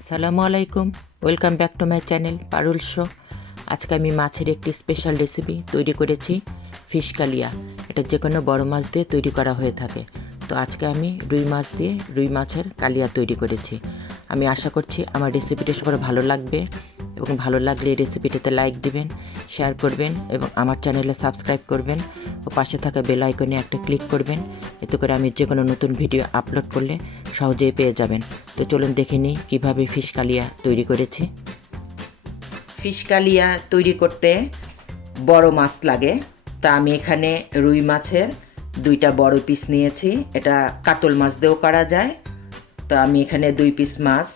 আসসালামু আলাইকুম, welcome back to my channel Parul show. আজকে আমি মাছের একটি স্পেশাল রেসিপি তৈরি করেছি, ফিশ কালিয়া। এটা যে কোনো বড় মাছ দিয়ে তৈরি করা হয়ে থাকে। তো আজকে আমি রুই মাছ দিয়ে রুই মাছের কালিয়া তৈরি করেছি। আমি আশা করছি আমার রেসিপিটা সবার ভালো লাগবে, এবং ভালো লাগলে এই রেসিপিটাতে লাইক দিবেন, শেয়ার করবেন এবং আমার চ্যানেলে সাবস্ক্রাইব করবেন ও পাশে থাকা বেল আইকনে একটা ক্লিক করবেন। এতে করে আমি যে কোনো নতুন ভিডিও আপলোড করলে সহজেই পেয়ে যাবেন। তো চলুন দেখে নিই কীভাবে ফিশ কালিয়া তৈরি করেছি। ফিশ কালিয়া তৈরি করতে বড় মাছ লাগে। তা আমি এখানে রুই মাছের 2টা বড় পিস নিয়েছি। এটা কাতল মাছ দিয়েও করা যায়। তো আমি এখানে 2 পিস মাছ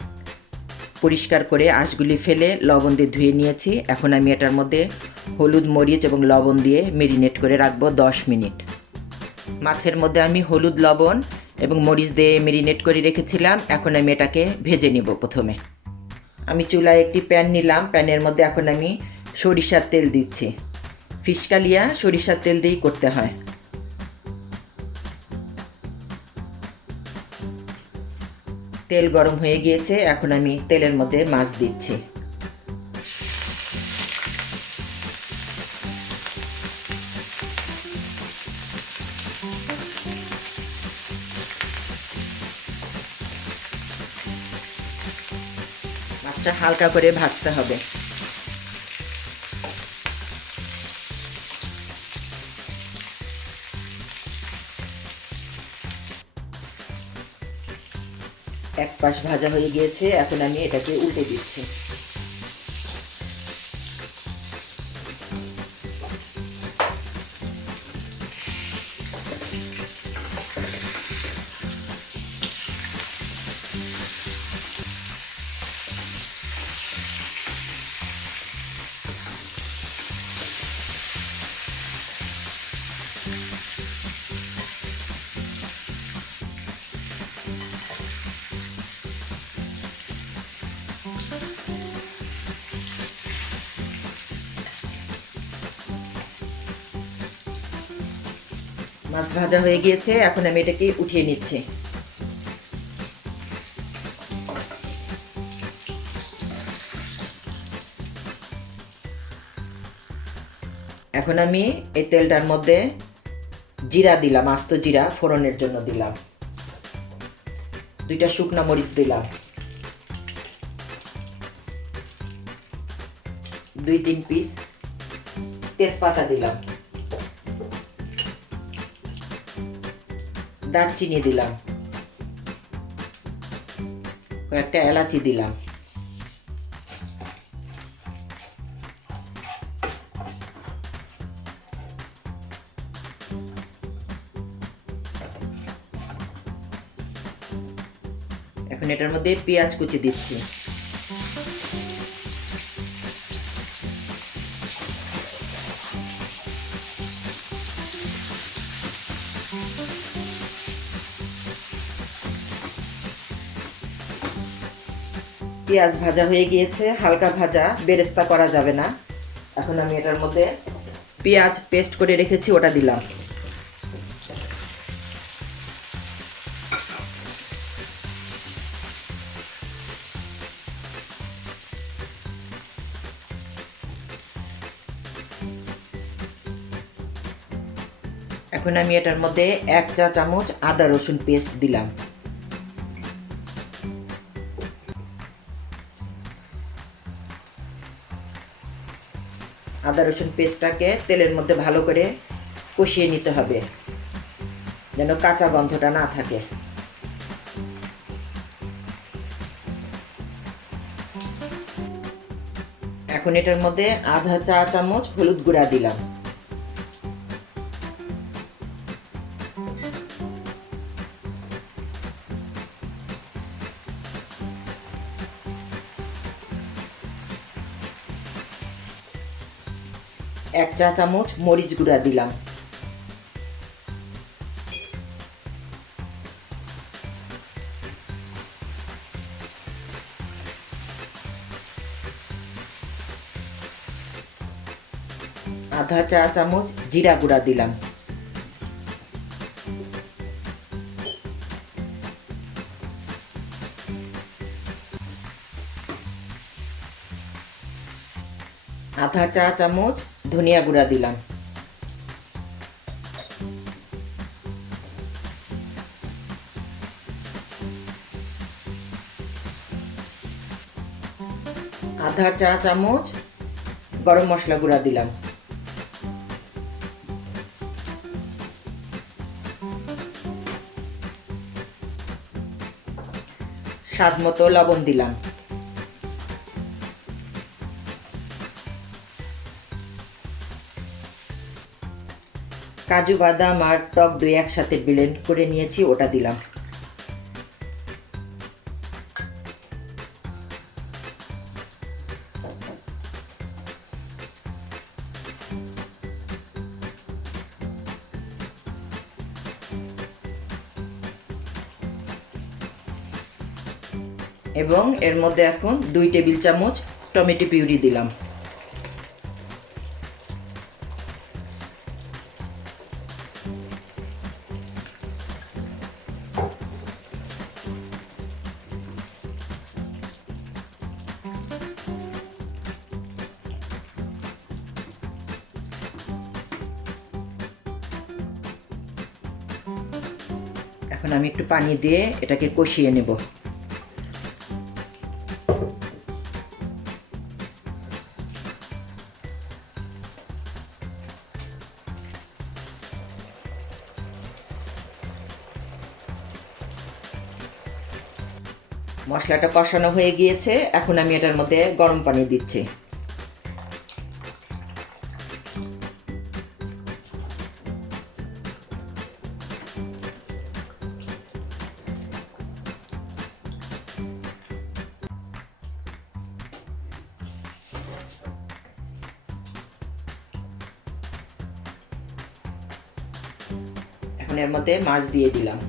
পরিষ্কার করে আঁশগুলি ফেলে লবণ দিয়ে ধুয়ে নিয়েছি। এখন আমি এটার মধ্যে হলুদ, মরিচ এবং লবণ দিয়ে মেরিনেট করে রাখবো 10 মিনিট। মাছের মধ্যে আমি হলুদ, লবণ এবং মরিচ দিয়ে মেরিনেট করে রেখেছিলাম। এখন আমি এটাকে ভেজে নিব। প্রথমে আমি চুলায় একটি প্যান নিলাম। প্যানের মধ্যে এখন আমি সরিষার তেল দিচ্ছি। ফিশ কালিয়া সরিষার তেল দিয়েই করতে হয়। তেল গরম হয়ে গিয়েছে। এখন আমি তেলের মধ্যে মাছ দিচ্ছি। মাছটা হালকা করে ভাজতে হবে। এক পাশ ভাজা হয়ে গিয়েছে। এখন আমি এটাকে উল্টে দিচ্ছি। মাছ ভাজা হয়ে গিয়েছে। এখন আমি এটাকে উঠিয়ে নিচ্ছি। এখন আমি এই তেলটার মধ্যে জিরা দিলাম, আস্ত জিরা ফোড়নের জন্য দিলাম। 2টা শুকনো মরিচ দিলাম। 2-3 পিস তেজপাতা দিলাম। দারচিনি দিলাম। কয়েকটা এলাচি দিলাম। এখন এটার মধ্যে পেঁয়াজ কুচি দিচ্ছি। পেঁয়াজ ভাজা হয়ে গিয়েছে। হালকা ভাজা, বেরেস্তা করা যাবে না। এখন আমি এটার মধ্যে পেঁয়াজ পেস্ট করে রেখেছি, ওটা দিলাম। এখন আমি এটার মধ্যে 1 চা চামচ আদা রসুন পেস্ট দিলাম। আদা রসুন পেস্টটাকে তেলের মধ্যে ভালো করে কষিয়ে নিতে হবে, যেন কাঁচা গন্ধটা না থাকে। এখন এটার মধ্যে আধা চা চামচ হলুদ গুঁড়া দিলাম। এক চা চামচ মরিচ গুঁড়া দিলাম। আধা চা চামচ জিরা গুঁড়া দিলাম। আধা চা চামচ ধনিয়া গুঁড়া দিলাম, আধা চা চামচ গরম মশলা গুঁড়া দিলাম, স্বাদ মতো লবণ দিলাম, কাজু বাদাম আর টক দই একসাথে ব্লেন্ড করে নিয়েছি, ওটা দিলাম। এবং এর মধ্যে এখন 2 টেবিল চামচ টমেটো পিউরি দিলাম। এখন আমি একটু পানি দিয়ে এটাকে কষিয়ে নেব। মশলাটা কষানো হয়ে গিয়েছে, এখন আমি এটার মধ্যে গরম পানি দিচ্ছি। এখন এর মধ্যে মাছ দিয়ে দিলাম।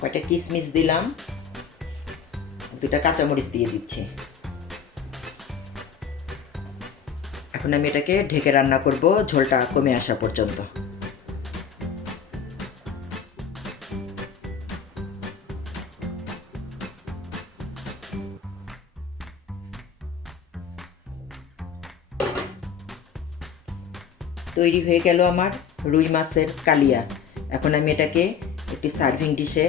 কয়টা কিশমিশ দিলাম, 2টা কাঁচামরিচ দিয়ে দিচ্ছি। এখন আমি এটাকে ঢেকে রান্না করব ঝোলটা কমে আসা পর্যন্ত। তৈরি হয়ে গেল আমার রুই মাছের কালিয়া। এখন আমি এটাকে একটি সার্ভিং ডিশে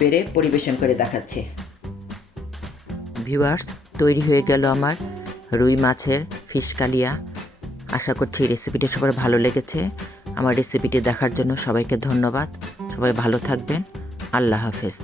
বেড়ে পরিবেশন করে দেখাচ্ছি। ভিউয়ার্স, তৈরি হয়ে গেল আমার রুই মাছের ফিশ কালিয়া। আশা করছি এই রেসিপিটি সবার ভালো লেগেছে। আমার রেসিপিটি দেখার জন্য সবাইকে ধন্যবাদ। সবাই ভালো থাকবেন। আল্লাহ হাফেজ।